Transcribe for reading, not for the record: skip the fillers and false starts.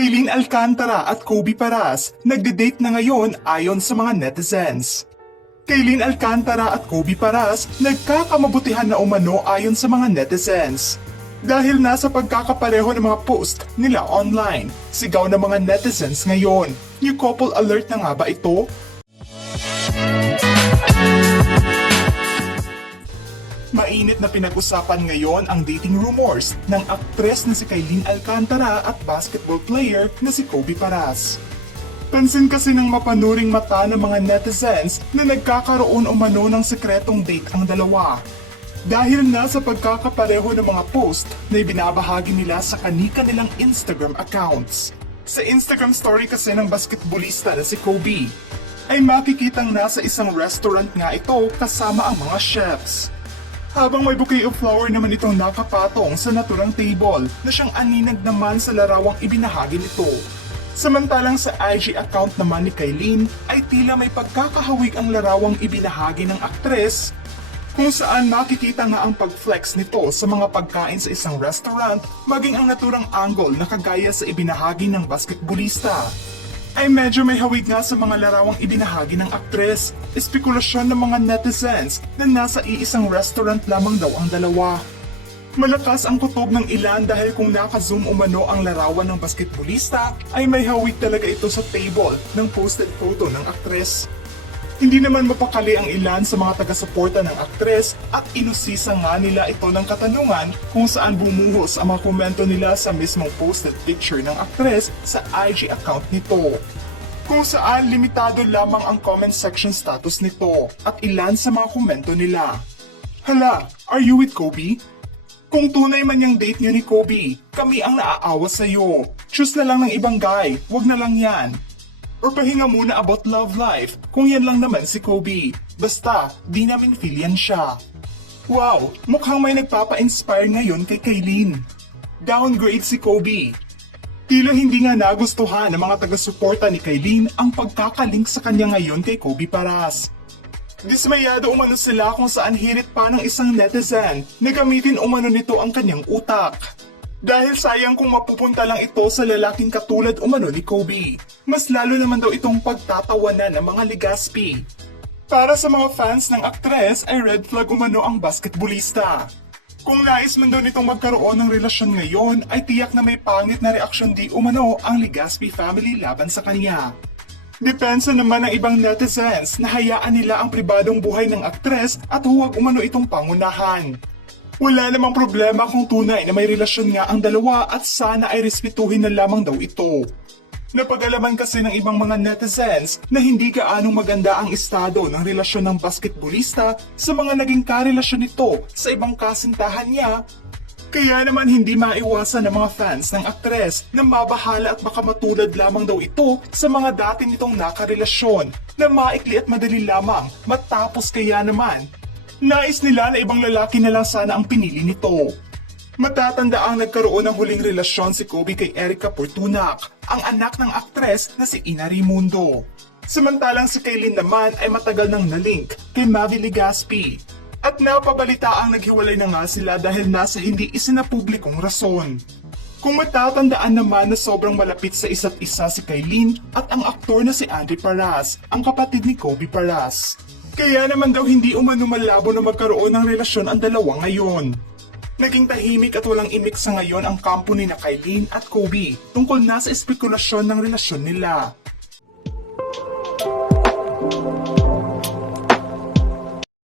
Kaylin Alcantara at Kobe Paras nagde-date na ngayon ayon sa mga netizens. Kaylin Alcantara at Kobe Paras nagkakamabutihan na umano ayon sa mga netizens. Dahil nasa pagkakapareho ng mga post nila online, sigaw ng mga netizens ngayon. New couple alert na nga ba ito? Mainit na pinag-usapan ngayon ang dating rumors ng aktres na si Kaylin Alcantara at basketball player na si Kobe Paras. Pansin kasi ng mapanuring mata ng mga netizens na nagkakaroon umano ng sekretong date ang dalawa. Dahil na sa pagkakapareho ng mga post na ibinabahagi nila sa kani-kanilang Instagram accounts. Sa Instagram story kasi ng basketballista na si Kobe, ay makikitang nasa isang restaurant nga ito kasama ang mga chefs. Habang may bouquet of flower naman itong nakapatong sa naturang table na siyang aninag naman sa larawang ibinahagi nito. Samantalang sa IG account naman ni Kaylin ay tila may pagkakahawig ang larawang ibinahagi ng aktres kung saan makikita nga ang pag-flex nito sa mga pagkain sa isang restaurant maging ang naturang angle na kagaya sa ibinahagi ng basketballista. Ay medyo may hawig nga sa mga larawang ibinahagi ng aktres. Espekulasyon ng mga netizens na nasa iisang restaurant lamang daw ang dalawa. Malakas ang kutob ng ilan dahil kung naka-zoom umano ang larawan ng basketballista ay may hawig talaga ito sa table ng posted photo ng aktres. Hindi naman mapakali ang ilan sa mga taga-suporta ng aktres at inusisa nga nila ito ng katanungan kung saan bumuhos ang mga komento nila sa mismong posted picture ng aktres sa IG account nito. Kung saan limitado lamang ang comment section status nito at ilan sa mga komento nila. Hala, are you with Kobe? Kung tunay man yung date niyo ni Kobe, kami ang naaawa sa'yo. Choose na lang ng ibang guy, wag na lang yan. Or pahinga muna about love life kung yan lang naman si Kobe. Basta, di namin feel yan siya. Wow, mukhang may nagpapa-inspire ngayon kay Kaylin. Downgrade si Kobe. Tila hindi nga nagustuhan ng mga taga-suporta ni Kaylin ang pagkakalink sa kanya ngayon kay Kobe Paras. Dismayado umano sila kung saan hirit pa ng isang netizen na gamitin umano nito ang kanyang utak. Dahil sayang kung mapupunta lang ito sa lalaking katulad umano ni Kobe. Mas lalo naman daw itong pagtatawanan ng mga Legaspi. Para sa mga fans ng aktres ay red flag umano ang basketballista. Kung nais man daw nitong magkaroon ng relasyon ngayon ay tiyak na may pangit na reaksyon di umano ang Legaspi family laban sa kanya. Depensa naman ng ibang netizens na hayaan nila ang pribadong buhay ng aktres at huwag umano itong pangunahan. Wala namang problema kung tunay na may relasyon nga ang dalawa at sana ay respetuhin na lamang daw ito. Napag-alaman kasi ng ibang mga netizens na hindi gaanong maganda ang estado ng relasyon ng basketballista sa mga naging karelasyon nito sa ibang kasintahan niya. Kaya naman hindi maiwasan ng mga fans ng aktres na mabahala at baka matulad lamang daw ito sa mga dati nitong nakarelasyon na maikli at madali lamang matapos kaya naman. Nais nila na ibang lalaki na lang sana ang pinili nito. Matatanda ang nagkaroon ng huling relasyon si Kobe kay Erica Portunac, ang anak ng aktres na si Ina Raimundo. Samantalang si Kaylin naman ay matagal nang nalink kay Mavi Legaspi. At napabalita ang naghiwalay na nga sila dahil nasa hindi isinapublikong rason. Kung matatandaan naman na sobrang malapit sa isa't isa si Kaylin at ang aktor na si Andre Paras, ang kapatid ni Kobe Paras. Kaya naman daw hindi umano malabo na magkaroon ng relasyon ang dalawa ngayon. Naging tahimik at walang imik sa ngayon ang kampo ni na Kaylin at Kobe tungkol na sa espekulasyon ng relasyon nila.